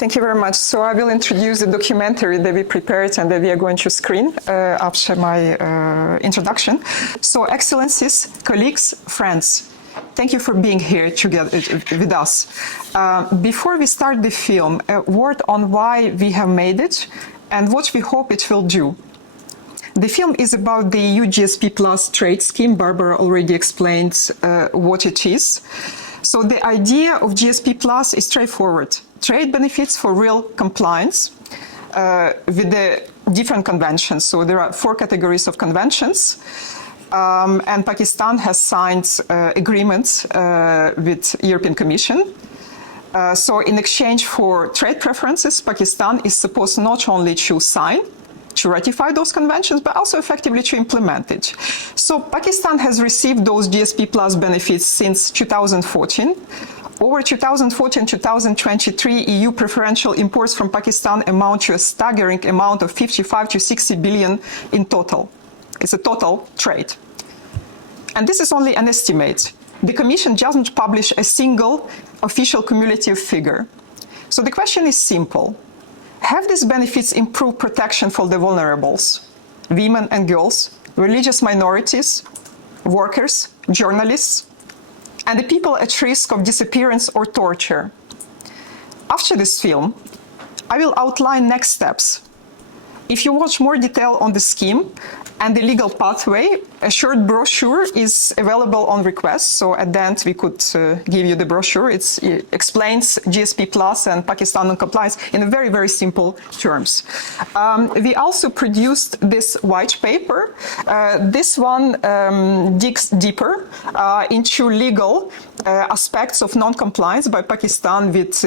Thank you very much. So I will introduce the documentary that we prepared and that we are going to screen after my introduction. So, Excellencies, colleagues, friends, thank you for being here together with us. Before we start the film, a word on why we have made it and what we hope it will do. The film is about the EU GSP Plus trade scheme. Barbara already explained what it is. So the idea of GSP Plus is straightforward. Trade benefits for real compliance with the different conventions. So there are 4 categories of conventions. And Pakistan has signed agreements with European Commission. So in exchange for trade preferences, Pakistan is supposed not only to sign, to ratify those conventions, but also effectively to implement it. So Pakistan has received those GSP Plus benefits since 2014. Over 2014-2023, EU preferential imports from Pakistan amount to a staggering amount of 55 to 60 billion in total. It's a total trade. And this is only an estimate. The Commission doesn't publish a single official cumulative figure. So the question is simple. Have these benefits improved protection for the vulnerables, women and girls, religious minorities, workers, journalists, and the people at risk of disappearance or torture? After this film, I will outline next steps. If you want more detail on the scheme and the legal pathway, a short brochure is available on request. So at the end, we could give you the brochure. It explains GSP Plus and Pakistan non-compliance in very, very simple terms. We also produced this white paper. This one digs deeper into legal aspects of non-compliance by Pakistan with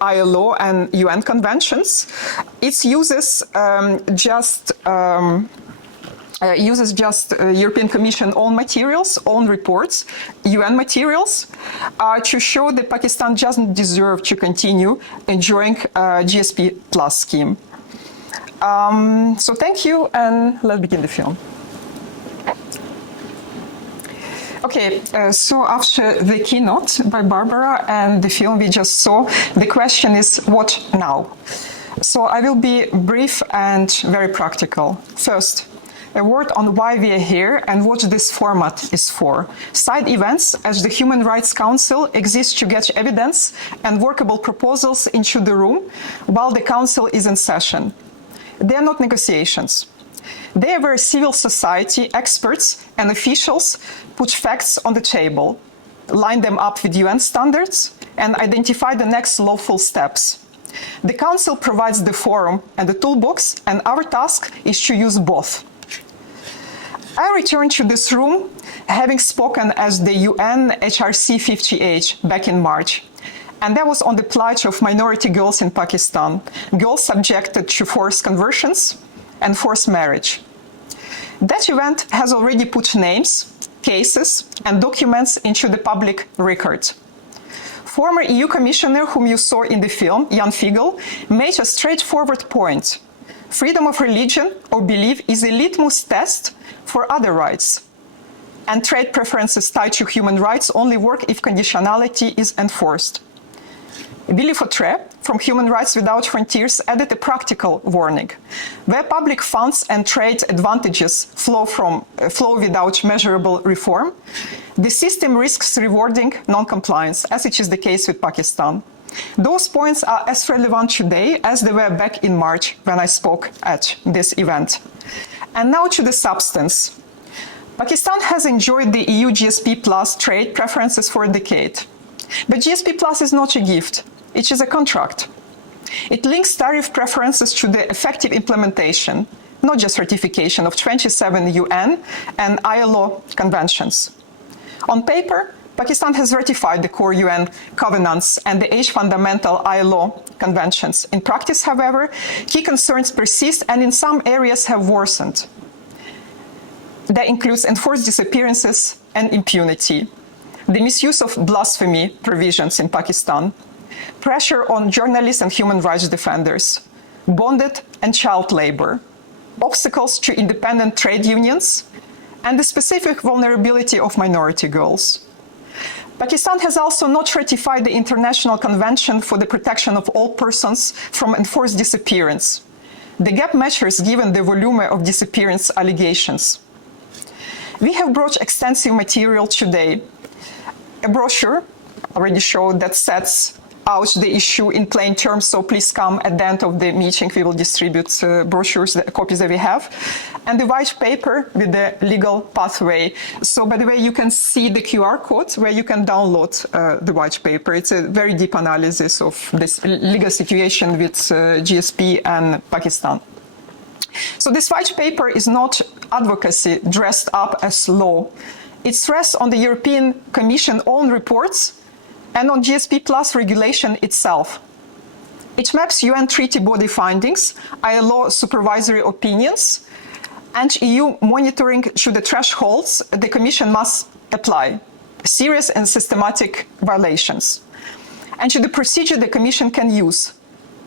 ILO and UN conventions. It uses just European Commission own materials, own reports, UN materials, to show that Pakistan doesn't deserve to continue enjoying GSP Plus scheme. So thank you, and let's begin the film. Okay, so after the keynote by Barbara and the film we just saw, the question is, what now? So I will be brief and very practical. First, a word on why we are here and what this format is for. Side events, as the Human Rights Council exists to get evidence and workable proposals into the room while the Council is in session. They are not negotiations. They are where civil society, experts and officials put facts on the table, line them up with UN standards, and identify the next lawful steps. The Council provides the forum and the toolbox, and our task is to use both. I returned to this room having spoken as the UNHRC60 back in March. And that was on the plight of minority girls in Pakistan, girls subjected to forced conversions and forced marriage. That event has already put names, cases, and documents into the public record. Former EU Commissioner, whom you saw in the film, Jan Figel, made a straightforward point. Freedom of religion or belief is a litmus test for other rights. And trade preferences tied to human rights only work if conditionality is enforced. Willy Fautré from Human Rights Without Frontiers added a practical warning. Where public funds and trade advantages flow without measurable reform, the system risks rewarding non-compliance, as it is the case with Pakistan. Those points are as relevant today as they were back in March when I spoke at this event. And now to the substance. Pakistan has enjoyed the EU GSP Plus trade preferences for a decade. But GSP Plus is not a gift, it is a contract. It links tariff preferences to the effective implementation, not just ratification, of 27 UN and ILO conventions. On paper, Pakistan has ratified the core UN covenants and the 8 fundamental ILO conventions. In practice, however, key concerns persist and in some areas have worsened. That includes enforced disappearances and impunity, the misuse of blasphemy provisions in Pakistan, pressure on journalists and human rights defenders, bonded and child labor, obstacles to independent trade unions, and the specific vulnerability of minority girls. Pakistan has also not ratified the International Convention for the Protection of All Persons from Enforced Disappearance. The gap measures given the volume of disappearance allegations. We have brought extensive material today. A brochure already showed that sets out the issue in plain terms, so please come at the end of the meeting. We will distribute brochures, the copies that we have, and the white paper with the legal pathway. So, by the way, you can see the QR code where you can download the white paper. It's a very deep analysis of this legal situation with GSP and Pakistan. So this white paper is not advocacy dressed up as law. It rests on the European Commission own reports and on GSP Plus regulation itself. It maps UN treaty body findings, ILO supervisory opinions, and EU monitoring to the thresholds the Commission must apply, serious and systematic violations, and to the procedure the Commission can use,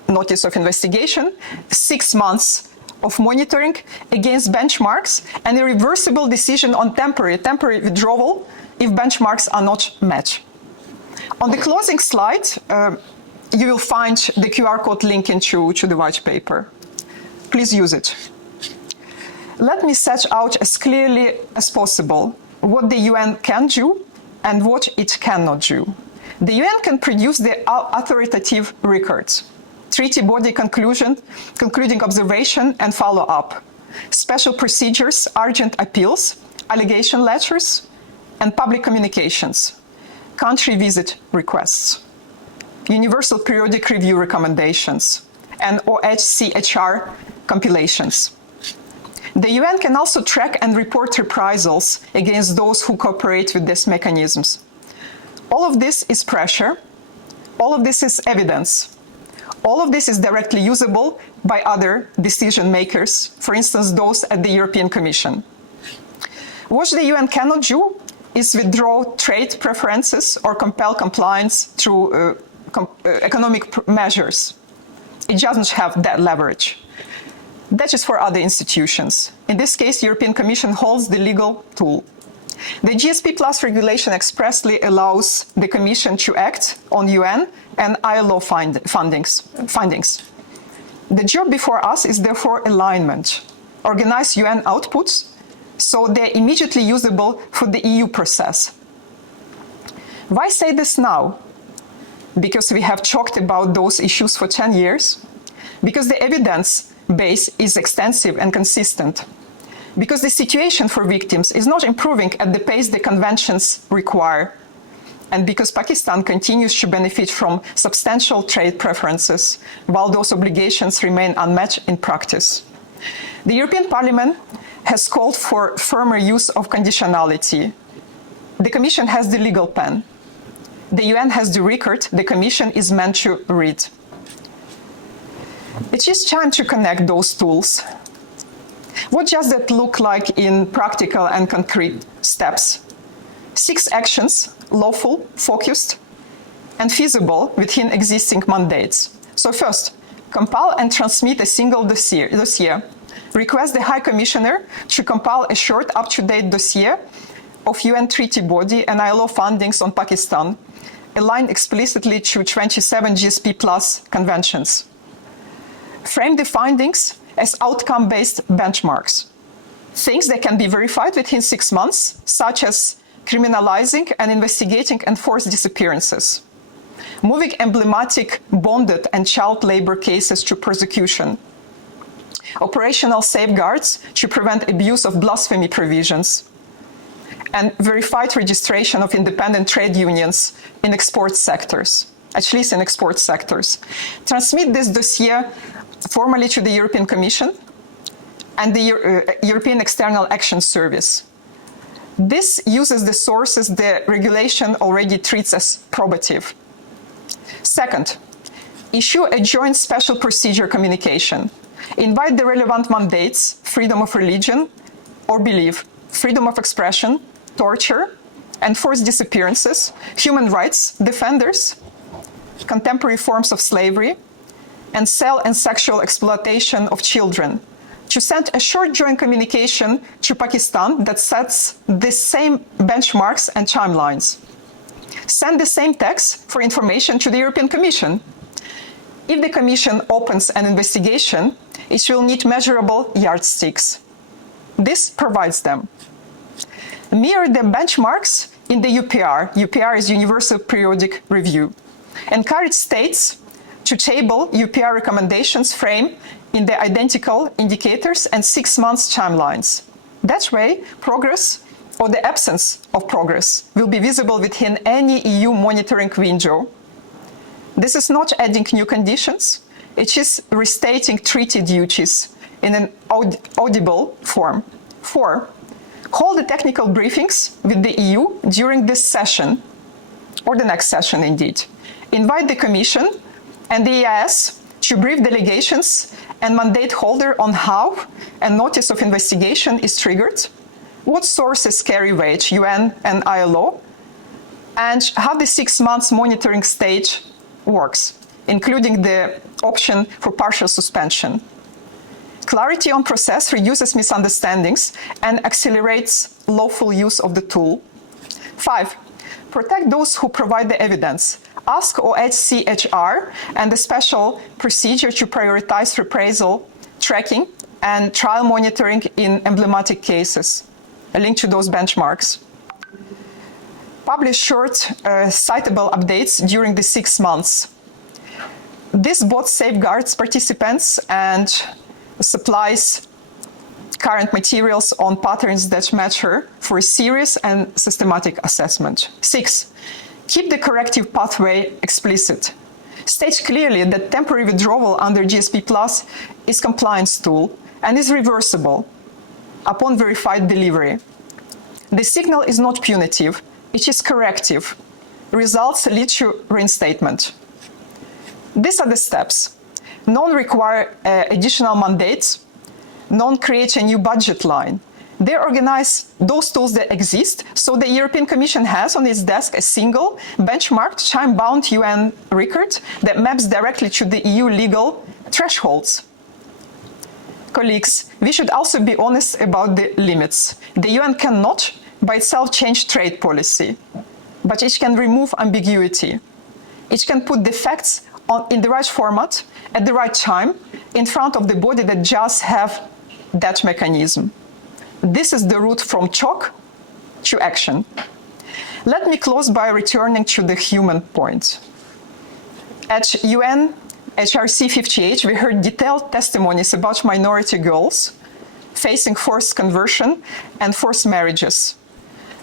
notice of investigation, 6 months of monitoring against benchmarks, and a reversible decision on temporary withdrawal if benchmarks are not met. On the closing slide, you will find the QR code link to the white paper. Please use it. Let me set out as clearly as possible what the UN can do and what it cannot do. The UN can produce the authoritative records, treaty body concluding observation and follow-up, special procedures, urgent appeals, allegation letters, and public communications, country visit requests, universal periodic review recommendations, and OHCHR compilations. The UN can also track and report reprisals against those who cooperate with these mechanisms. All of this is pressure. All of this is evidence. All of this is directly usable by other decision makers, for instance, those at the European Commission. What the UN cannot do is withdraw trade preferences or compel compliance through economic measures. It doesn't have that leverage. That is for other institutions. In this case, the European Commission holds the legal tool. The GSP Plus regulation expressly allows the Commission to act on UN and ILO findings. The job before us is therefore alignment, organize UN outputs so they're immediately usable for the EU process. Why say this now? Because we have talked about those issues for 10 years, because the evidence base is extensive and consistent, because the situation for victims is not improving at the pace the conventions require, and because Pakistan continues to benefit from substantial trade preferences, while those obligations remain unmet in practice. The European Parliament has called for firmer use of conditionality. The Commission has the legal pen. The UN has the record the Commission is meant to read. It is time to connect those tools. What does that look like in practical and concrete steps? 6 actions, lawful, focused, and feasible within existing mandates. So first, compile and transmit a single dossier. Request the High Commissioner to compile a short, up-to-date dossier of UN treaty body and ILO findings on Pakistan, aligned explicitly to 27 GSP Plus conventions. Frame the findings as outcome-based benchmarks, things that can be verified within 6 months, such as criminalizing and investigating enforced disappearances, moving emblematic bonded and child labor cases to prosecution, operational safeguards to prevent abuse of blasphemy provisions, and verified registration of independent trade unions in export sectors, at least in export sectors. Transmit this dossier formally to the European Commission and the European External Action Service. This uses the sources the regulation already treats as probative. Second, issue a joint special procedure communication. Invite the relevant mandates, freedom of religion or belief, freedom of expression, torture, enforced disappearances, human rights defenders, contemporary forms of slavery, and cell and sexual exploitation of children, to send a short joint communication to Pakistan that sets the same benchmarks and timelines. Send the same text for information to the European Commission. If the Commission opens an investigation, it will need measurable yardsticks. This provides them. Mirror the benchmarks in the UPR. UPR is Universal Periodic Review. Encourage states to table UPR recommendations frame in the identical indicators and 6 months timelines. That way, progress or the absence of progress will be visible within any EU monitoring window. This is not adding new conditions, it is restating treaty duties in an audible form. 4. Hold the technical briefings with the EU during this session, or the next session indeed. Invite the Commission and the EAS to brief delegations and mandate holder on how a notice of investigation is triggered, what sources carry weight, UN and ILO, and how the 6 months monitoring stage works, including the option for partial suspension. Clarity on process reduces misunderstandings and accelerates lawful use of the tool. 5. Protect those who provide the evidence. Ask OHCHR and the special procedure to prioritize reprisal, tracking, and trial monitoring in emblematic cases. A link to those benchmarks. Publish short, citable updates during the 6 months. This both safeguards participants and supplies current materials on patterns that matter for a serious and systematic assessment. 6. Keep the corrective pathway explicit. State clearly that temporary withdrawal under GSP Plus is a compliance tool and is reversible upon verified delivery. The signal is not punitive, it is corrective. Results lead to reinstatement. These are the steps. None require additional mandates, none create a new budget line. They organize those tools that exist, so the European Commission has on its desk a single, benchmarked, time-bound UN record that maps directly to the EU legal thresholds. Colleagues, we should also be honest about the limits. The UN cannot by itself change trade policy, but it can remove ambiguity. It can put the facts in the right format, at the right time, in front of the body that just have that mechanism. This is the route from talk to action. Let me close by returning to the human point. At UNHRC60, we heard detailed testimonies about minority girls facing forced conversion and forced marriages.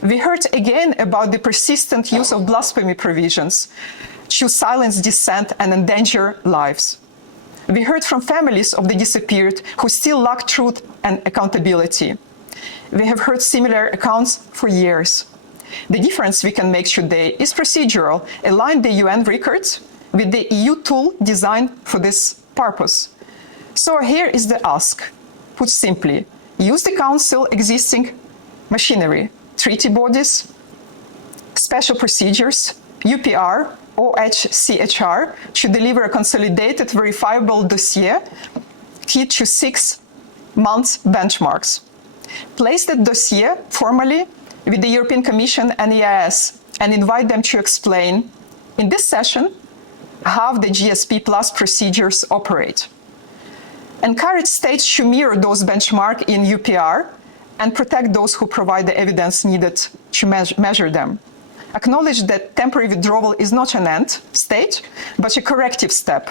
We heard again about the persistent use of blasphemy provisions to silence dissent and endanger lives. We heard from families of the disappeared who still lack truth and accountability. We have heard similar accounts for years. The difference we can make today is procedural, align the UN records with the EU tool designed for this purpose. So here is the ask. Put simply, use the Council existing machinery, treaty bodies, special procedures, UPR, OHCHR, to deliver a consolidated, verifiable dossier key to 6 months benchmarks. Place the dossier formally with the European Commission and EAS and invite them to explain in this session how the GSP Plus procedures operate. Encourage states to mirror those benchmarks in UPR and protect those who provide the evidence needed to measure them. Acknowledge that temporary withdrawal is not an end state, but a corrective step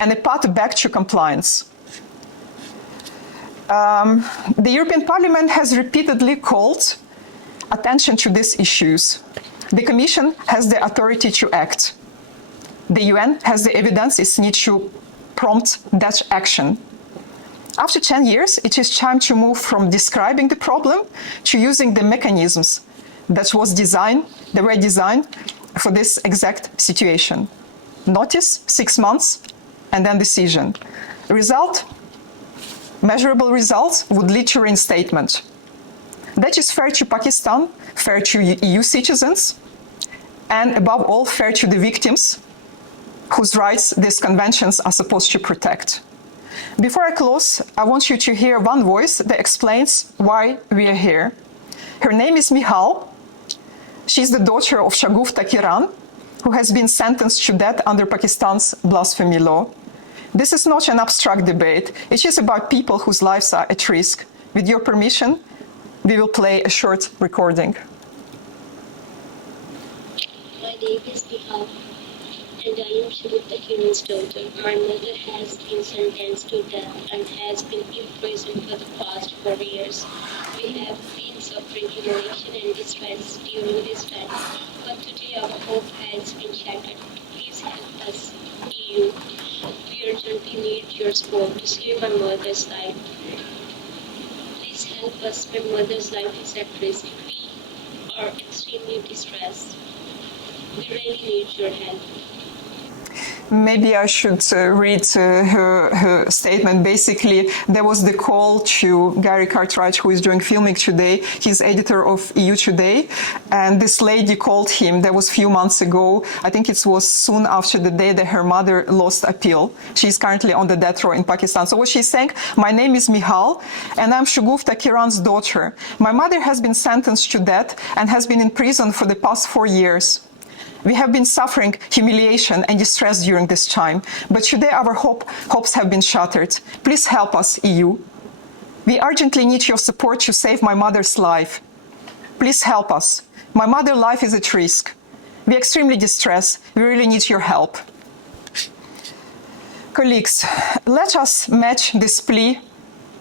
and a path back to compliance. The European Parliament has repeatedly called attention to these issues. The Commission has the authority to act. The UN has the evidence it needs to prompt that action. After 10 years, it is time to move from describing the problem to using the mechanisms that were designed for this exact situation. Notice, 6 months, and then decision. Result, measurable results would lead to reinstatement. That is fair to Pakistan, fair to EU citizens, and above all, fair to the victims whose rights these conventions are supposed to protect. Before I close, I want you to hear one voice that explains why we are here. Her name is Michal. She's the daughter of Shagufta Kiran, who has been sentenced to death under Pakistan's blasphemy law. This is not an abstract debate. It is about people whose lives are at risk. With your permission, we will play a short recording. My name is Nihal, and I am Shagufta Kiran's daughter. My mother has been sentenced to death and has been imprisoned for the past 4 years. We have been suffering humiliation and distress during this time, but today our hope has been shattered. Please help us, EU. We urgently need your support to save my mother's life. Please help us. My mother's life is at risk. We are extremely distressed. We really need your help. Maybe I should read her statement. Basically, there was the call to Gary Cartwright, who is doing filming today. He's editor of EU Today. And this lady called him. That was a few months ago. I think it was soon after the day that her mother lost appeal. She's currently on the death row in Pakistan. So what she's saying, my name is Mihal, and I'm Shagufta Kiran's daughter. My mother has been sentenced to death and has been in prison for the past 4 years. We have been suffering humiliation and distress during this time, but today our hopes have been shattered. Please help us, EU. We urgently need your support to save my mother's life. Please help us. My mother's life is at risk. We're extremely distressed. We really need your help. Colleagues, let us match this plea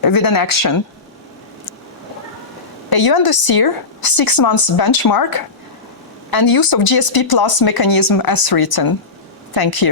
with an action. A UN dossier, 6 months benchmark, and use of GSP Plus mechanism as written. Thank you.